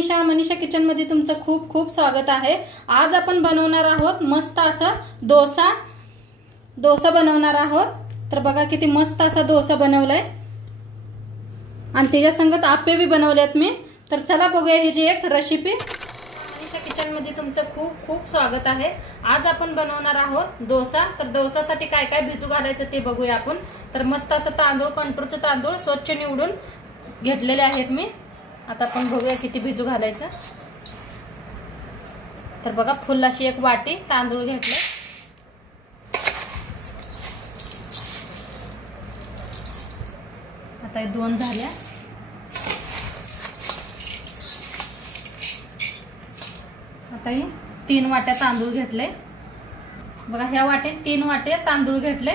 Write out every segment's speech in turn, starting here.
Manisha kitchen मध्ये तुमचं खूप खूप स्वागत आहे। आज आपण बनवणार आहोत मस्त असा डोसा बनवणार आहोत। तर बघा किती मस्त असा डोसा बनवलाय आणि त्याच्या संगच आप्पे भी बनवलेत मी। तर चला बघूया ही जी एक रेसिपी। मनीषा किचन मध्ये तुमचं खूप खूप स्वागत आहे। आज आपण बनवणार आहोत डोसा। तर डोसासाठी काय काय भिजू घालायचं ते बघूया आपण। तर मस्त असं तांदूळ कंट्रोलचे तांदूळ स्वच्छ निवडून घेतलेले आहेत मी। आता आपण बघूया किती भिजू घालायचं। तर बघा फुल अशी एक वाटी तांदूळ घेतले। आता हे दोन झाल्या। आता हे 3 वाट्या तांदूळ घेतले। बघा ह्या वाटीत 3 वाट्या तांदूळ घेतले।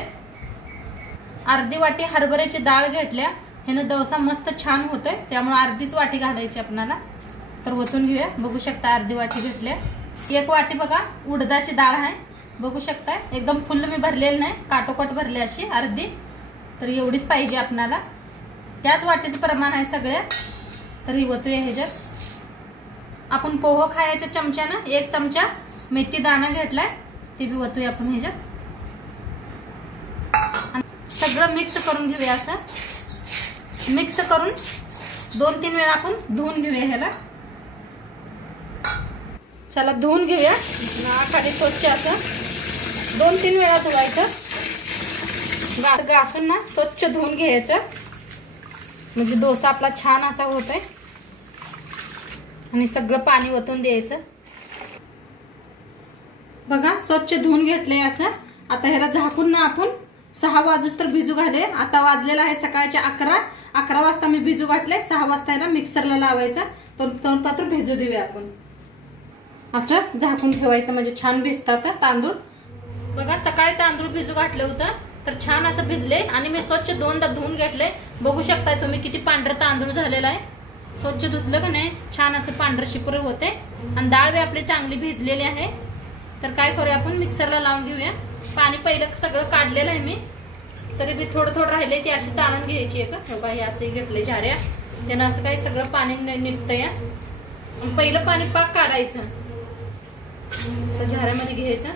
अर्धी वाटी हरभऱ्याची डाळ घेतल्या। ह्यानं डोसा मस्त छान होतोय, त्यामुळे अर्धीच वाटी घालायची आपल्याला। तर ओतून घेऊया। बघू शकता अर्धी वाटी घेतल्या। 1 वाटी बघा उडदाची डाळ आहे, बघू शकता एकदम फुल मी भरलेली नाही, काटोकाट भरली अशी अर्धी। तर एवढीच पाहिजे आपल्याला, त्याच वाटीचं प्रमाण आहे सगळ्या। तर ही ओतूया ह्याच्यात। आपण पोहे खायच्या चमच्यानं 1 चमचा मेथी दाणा घेतलाय, ते भी ओतूया आपण ह्याच्यात। सगळं मिक्स करून घेऊया। असं मिक्स करून 2-3 वेळा आपण धुवून घेऊया ह्याला। चला धुवून घेऊया खाली स्वच्छ असं 2-3 वेळा धुवायचं। घासून ना स्वच्छ धुवून घ्यायचं, म्हणजे डोसा आपला छान असा होतोय। आणि सगळं पाणी ओतून द्यायचं। बघा स्वच्छ धुवून घेतलंय असं। आता ह्याला झाकून ना आपण 6 वाजूस तर भिजू घाले। आता वाजलेला आहे सकाळच्या 11 वाजता मी भिजू घातले। 6 वाजता याला मिक्सरला लावायचा, तर पात्र भिजू देऊया आपण। असं झाकून ठेवायचं म्हणजे छान भिजतात तांदूळ। बघा सकाळी तांदूळ भिजू घातलं होतं, तर छान असं भिजले आणि मी स्वच्छ 2दा धुवून घेतले। बघू शकताय तुम्ही किती पांढरं तांदूळ झालेला आहे। स्वच्छ धुतलं का नाही छान असं पांढरं शिपुर होते आणि डाळ भी आपली चांगली भिजलेली आहे। तर काय करूया आपण मिक्सरला लावून घेऊया। पाणी पहिलं सगळं काढलेलं आहे मी, तरी बी थोडं राहिले ते अशी चाळण घ्यायची आहे का। बघा हे असं घेतले झाऱ्या, त्यानं असं काही सगळं पाणी निघतंय। आणि पहिलं पाणी पाक काढायचं, तर झाऱ्यामध्ये घ्यायचं।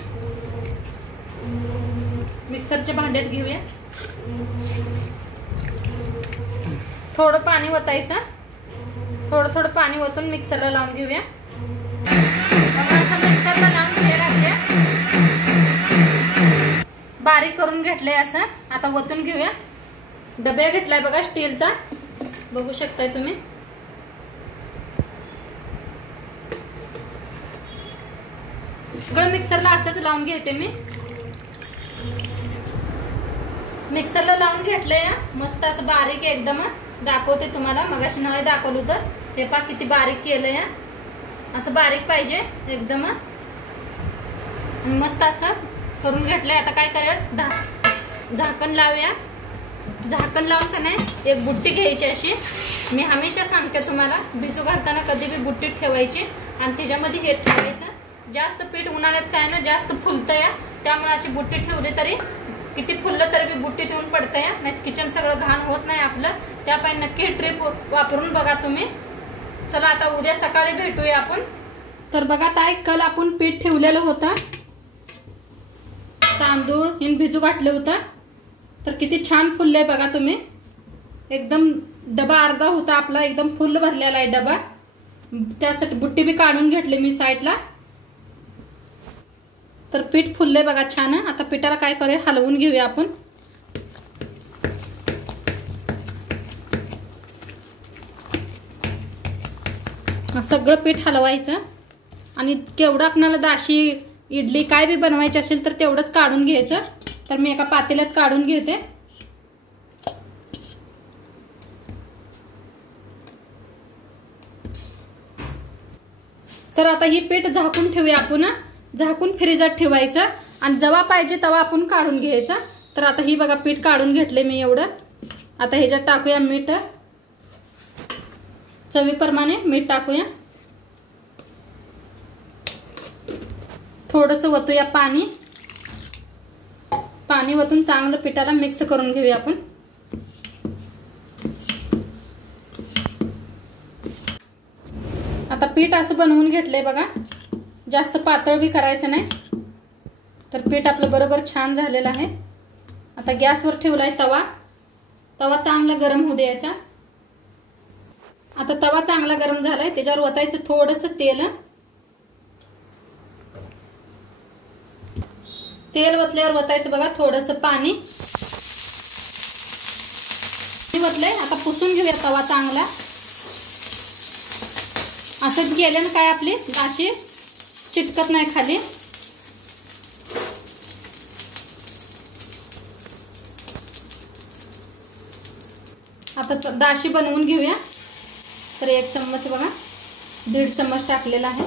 मिक्सरच्या भांड्यात घेऊया। थोडं पाणी ओतायचं, थोडं पाणी ओतून मिक्सरला लावून घेऊया। मिक्सरला लावून घ्यायला बारीक करून घेतलंय असं। आता ओतून घेऊया। डब्या घेतलाय बघा स्टीलचा, बघू शकताय तुम्ही। सगळं मिक्सरला असंच लावून घेते मी। मिक्सरला लावून घेतलंय मस्त असं बारीक एकदम। दाखवते तुम्हाला, मगाशी नाही दाखवलं तर हे पहा किती बारीक केलंय। असं बारीक पाहिजे एकदम, मस्त असं करून घेतलंय। आता काय करूया, झाकण लावूया। झाकण लावून का नाही एक बुट्टी घ्यायची अशी। मी हमेशा सांगते तुम्हाला, भिजू घालताना कधी भी बुट्टी ठेवायची आणि त्याच्यामध्ये हे ठेवायचं। जास्त पीठ उन्हाळ्यात काय ना जास्त फुलतंय, त्यामुळे अशी बुट्टी ठेवली तरी किती फुललं तरी बी बुट्टी ठेवून पडतंय, नाही किचन सगळं घाण होत नाही आपलं। त्यापायी नक्की ट्रिप वापरून बघा तुम्ही। चला आता उद्या सकाळी भेटूया आपण। तर बघा ताई काल आपण पीठ ठेवलेलं होतं, तांदूळ इन भिजू घातलं होतं, तर किती छान फुललंय बघा तुम्ही। एकदम डबा अर्धा होता आपला, एकदम फुल भरलेला आहे डबा। त्यासाठी बुट्टी बी काढून घेतली मी साईडला। तर पीठ फुललंय बघा छान। आता पिठाला काय करूया, हलवून घेऊया आपण। सगळं पीठ हलवायचं आणि केवढं आपल्याला दाशी इडली काय बी बनवायची असेल तर तेवढंच काढून घ्यायचं। तर मी एका पातेल्यात काढून घेते। तर आता ही पीठ झाकून ठेवूया आपण। झाकून फ्रीजात ठेवायचं आणि जेव्हा पाहिजे तेव्हा आपण काढून घ्यायचं। तर आता ही बघा पीठ काढून घेतले मी एवढं। आता ह्याच्यात टाकूया मीठ, चवीप्रमाणे मीठ टाकूया। थोडंसं ओतूया पाणी। पाणी ओतून चांगलं पिठाला मिक्स करून घेऊया आपण। आता पीठ असं बनवून घेतलंय बघा, जास्त पातळ बी करायचं नाही. तर पीठ आपलं बरोबर छान झालेलं आहे. आता गॅसवर ठेवलाय तवा. तवा चांगला गरम होऊ द्यायचा. आता तवा चांगला गरम झालाय, त्याच्यावर ओतायचं थोडंसं तेल. तेल ओतल्यावर ओतायचं बघा थोडंसं पाणी ओतलंय. आता पुसून घेऊया तवा चांगला. असं गेल्यानं काय आपली दाशी चिटकत नाही खाली. आता दाशी बनवून घेऊया. तर 1 चम्मच बघा, 1.5 चम्मच टाकलेला आहे.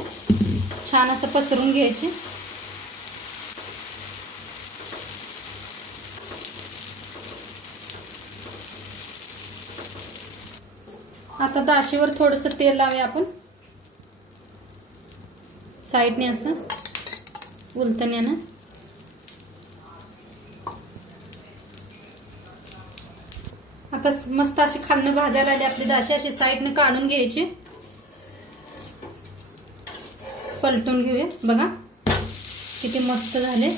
छान असं पसरून घ्यायची. आता दाशीवर थोडंसं तेल लावूया आपण, साईडने असं उलटण्यानं. आता मस्त अशी खालनं भाजायला आली आपली दाशी. अशी साईडने काढून घ्यायची. पलटून घेऊया बघा किती मस्त झाले.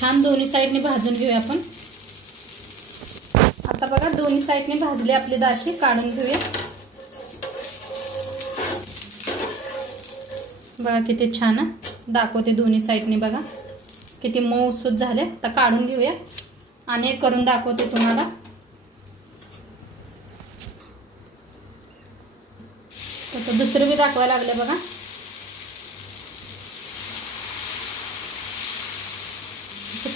छान दोन्ही साईडने भाजून घेऊया आपण. आता बघा दोन्ही साईडने भाजली आपली दाशी. काढून घेऊया. बघा किती छान दाखवते दोन्ही साईडने. बघा किती मऊसूत झाले. आता काढून घेऊया आणि एक करून दाखवते तुम्हाला. तर दुसरं बी दाखवायला लागले बघा.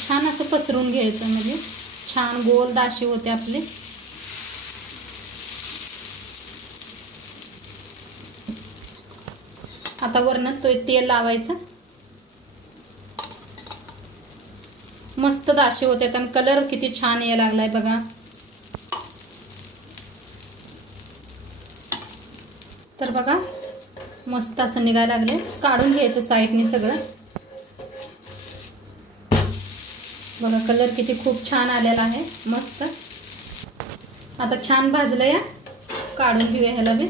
छान असं पसरून घ्यायचं, म्हणजे छान गोल दाशी होते आपली. आता वरनं तो तेल लावायचं. मस्त दाशी होते. आणि कलर किती छान यायला लागलाय बघा. तर बघा मस्त असं निघायला लागले. काढून घ्यायचं साईडने सगळं. बघा कलर किती खूप छान आलेला आहे, मस्त. आता छान भाजलं या. काढून घेऊया ह्याला बी.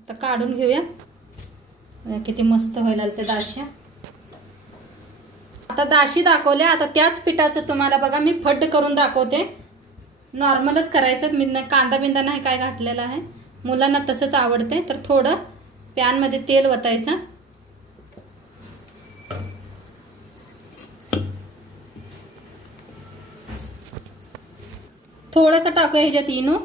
आता काढून घेऊया. किती मस्त व्हायला ते दाशी. आता दाशी दाखवल्या. आता त्याच पिठाचं तुम्हाला बघा मी फड्ड करून दाखवते. नॉर्मलच करायचं, मी कांदा बिंदा नाही काय घातलेला आहे. मुलांना तसंच आवडते. तर थोडं पॅन मध्ये तेल ओतायचं. थोडंसं टाकूया ह्याच्यात इनो.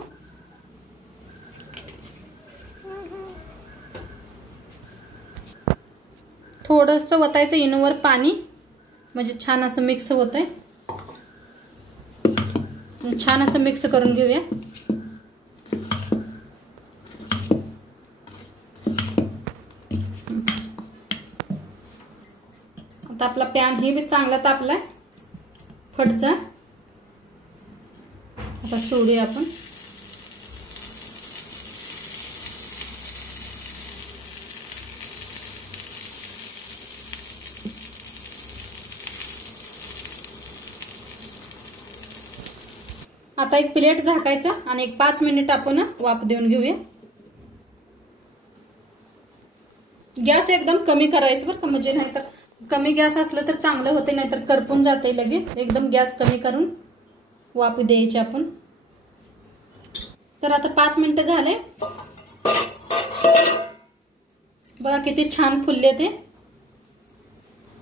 थोडंसं ओतायचं इनोवर पाणी, म्हणजे छान असं मिक्स होतंय. छान असं मिक्स करून घेऊया. आता आपला पॅन हे बी चांगला तापलाय फडचा. आता सोडूया आपण. आता एक प्लेट झाकायचं आणि एक 5 मिनिट आपण वाफ देऊन घेऊया. गॅस एकदम कमी करायचं बरं का, म्हणजे नाहीतर कमी गॅस असलं तर चांगलं होते, नाहीतर करपून जाते लगेच. एकदम गॅस कमी करून वाफ द्यायची आपण. तर आता 5 मिनिटं झाले बघा किती छान फुलले ते.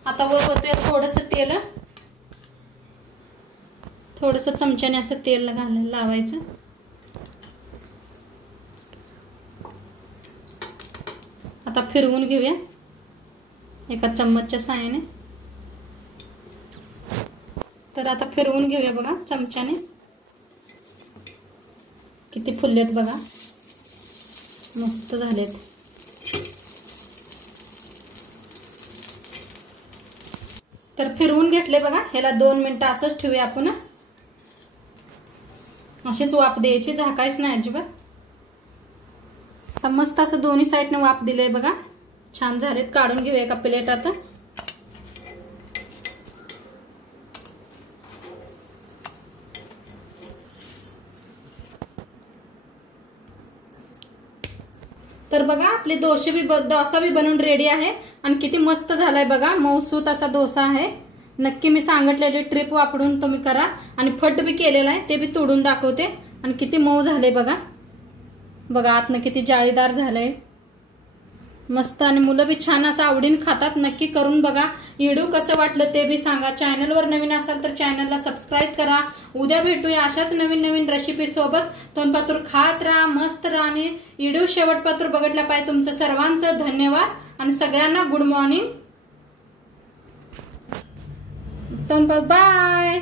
आता वर होते थोडंसं तेल. थोडंसं चमच्याने असं तेल लावायचं. आता फिरवून घेऊया एका चम्मचच्या साहाय्याने. तर आता फिरवून घेऊया बघा चमच्याने. किती फुललेत बघा, मस्त झालेत. तर फिरवून घेतले बघा. ह्याला 2 मिनिटं असंच ठेवूया आपण. अशीच वाफ द्यायची, झाकायच नाही अजिबात. आता मस्त असं दोन्ही साईडने वाफ दिले बघा. छान झालेत. काढून घेऊया एका प्लेटात. तर बघा आपले डोसा बी बनवून रेडी आहे आणि किती मस्त झालाय बघा, मऊसूत असा डोसा आहे। नक्की मी सांगितलेली ट्रिप वापरून तुम्ही करा आणि फट बी केलेला आहे ते बी तोडून दाखवते आणि किती मऊ झाले बघा। बघा आतनं किती जाळीदार झालंय मस्त आणि मुलं बी छान असं आवडीन खातात। नक्की करून बघा। व्हिडिओ कसं वाटलं ते बी सांगा। चॅनलवर नवीन असाल तर चॅनलला सबस्क्राइब करा। उद्या भेटूया अशाच नवीन नवीन रेसिपी सोबत। तोंडपातूर खात राहा, मस्त राहा आणि व्हिडिओ शेवटपातूर बघितला पाहिजे। तुमचं सर्वांचं धन्यवाद आणि सगळ्यांना गुड मॉर्निंग। तोंडपात बाय।